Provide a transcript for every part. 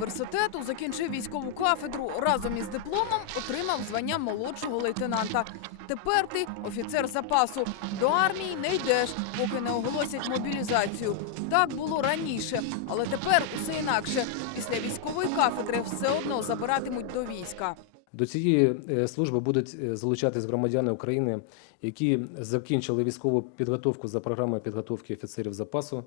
університету, закінчив військову кафедру. Разом із дипломом отримав звання молодшого лейтенанта. Тепер ти офіцер запасу. До армії не йдеш, поки не оголосять мобілізацію. Так було раніше, але тепер усе інакше. Після військової кафедри все одно забиратимуть до війська. До цієї е, служби будуть е, залучатись громадяни України, які закінчили військову підготовку за програмою підготовки офіцерів запасу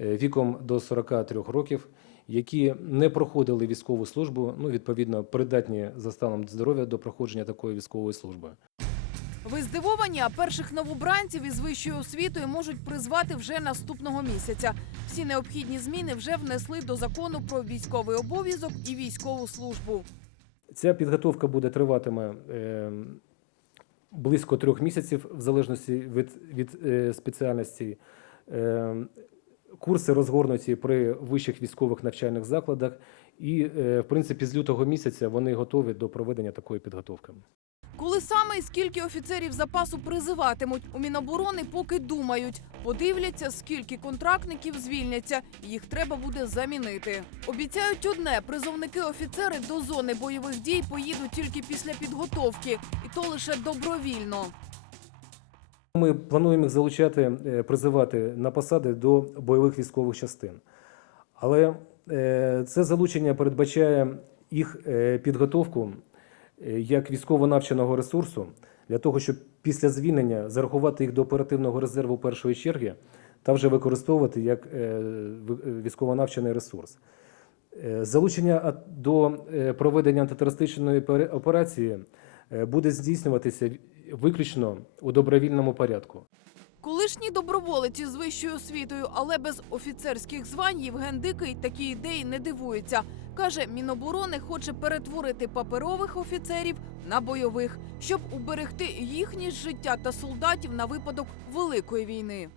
е, віком до 43 років, які не проходили військову службу, ну відповідно придатні за станом здоров'я до проходження такої військової служби. Ви здивовані, а перших новобранців із вищою освітою можуть призвати вже наступного місяця. Всі необхідні зміни вже внесли до закону про військовий обов'язок і військову службу. Ця підготовка буде триватиме е, близько трьох місяців, в залежності від, від е, спеціальності. Курси розгорнуті при вищих військових навчальних закладах, і, е, в принципі, з лютого місяця вони готові до проведення такої підготовки. Коли саме і скільки офіцерів запасу призиватимуть, у Міноборони поки думають. Подивляться, скільки контрактників звільняться. Їх треба буде замінити. Обіцяють одне: призовники офіцери до зони бойових дій поїдуть тільки після підготовки, і то лише добровільно. Ми плануємо їх залучати, е, призивати на посади до бойових військових частин. Але е, це залучення передбачає їх е, підготовку як військово-навченого ресурсу для того, щоб після звільнення зарахувати їх до оперативного резерву першої черги та вже використовувати як військово-навчений ресурс. Залучення до проведення антитерористичної операції буде здійснюватися виключно у добровільному порядку. Колишній доброволець із вищою освітою, але без офіцерських звань Євген Дикий такі ідеї не дивується. Каже, Міноборони хоче перетворити паперових офіцерів на бойових, щоб уберегти їхнє життя та солдатів на випадок великої війни.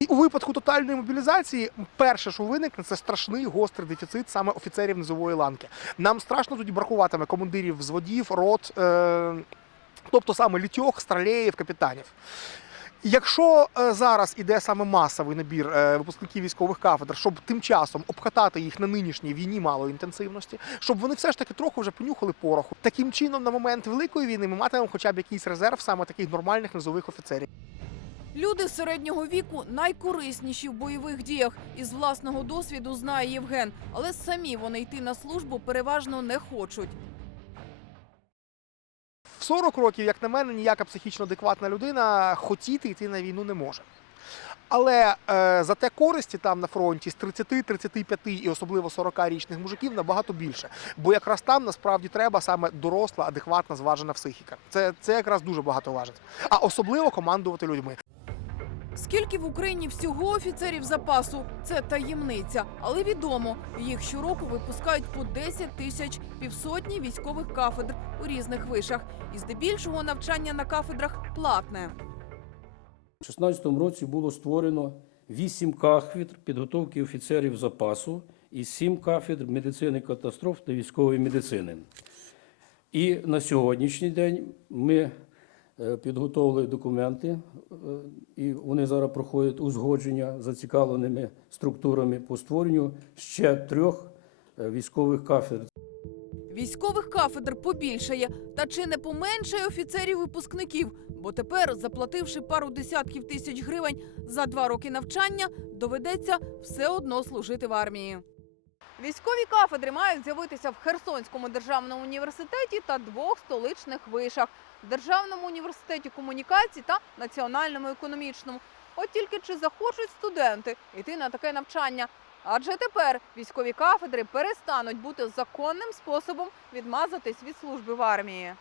І у випадку тотальної мобілізації, перше, що виникне, це страшний гострий дефіцит саме офіцерів низової ланки. Нам страшно тоді бракуватиме командирів взводів, рот, е, тобто саме літьох, стралеїв, капітанів. Якщо е, зараз іде саме масовий набір е, випускників військових кафедр, щоб тим часом обкатати їх на нинішній війні малої інтенсивності, щоб вони все ж таки трохи вже понюхали пороху. Таким чином, на момент великої війни, ми матимемо хоча б якийсь резерв саме таких нормальних низових офіцерів. Люди середнього віку найкорисніші в бойових діях. Із власного досвіду знає Євген, але самі вони йти на службу переважно не хочуть. В 40 років, як на мене, ніяка психічно адекватна людина хотіти йти на війну не може. Але е, зате користі там на фронті з 30, 35 і особливо 40-річних мужиків набагато більше. Бо якраз там насправді треба саме доросла, адекватна, зважена психіка. Це, це якраз дуже багато важить. А особливо командувати людьми. Скільки в Україні всього офіцерів запасу це таємниця, але відомо, їх щороку випускають по 10 тисяч півсотні військових кафедр у різних вишах. І здебільшого навчання на кафедрах платне. У 2016 році було створено 8 кафедр підготовки офіцерів запасу і 7 кафедр медицини катастроф та військової медицини. І на сьогоднішній день ми підготовили документи, е, і вони зараз проходять узгодження зацікавленими структурами по створенню ще трьох е, військових кафедр. Військових кафедр побільшає, та чи не поменшає офіцерів-випускників, бо тепер, заплативши пару десятків тисяч гривень за два роки навчання, доведеться все одно служити в армії. Військові кафедри мають з'явитися в Херсонському державному університеті та двох столичних вишах Державному університеті комунікацій та Національному економічному. От тільки чи захочуть студенти йти на таке навчання? Адже тепер військові кафедри перестануть бути законним способом відмазатись від служби в армії.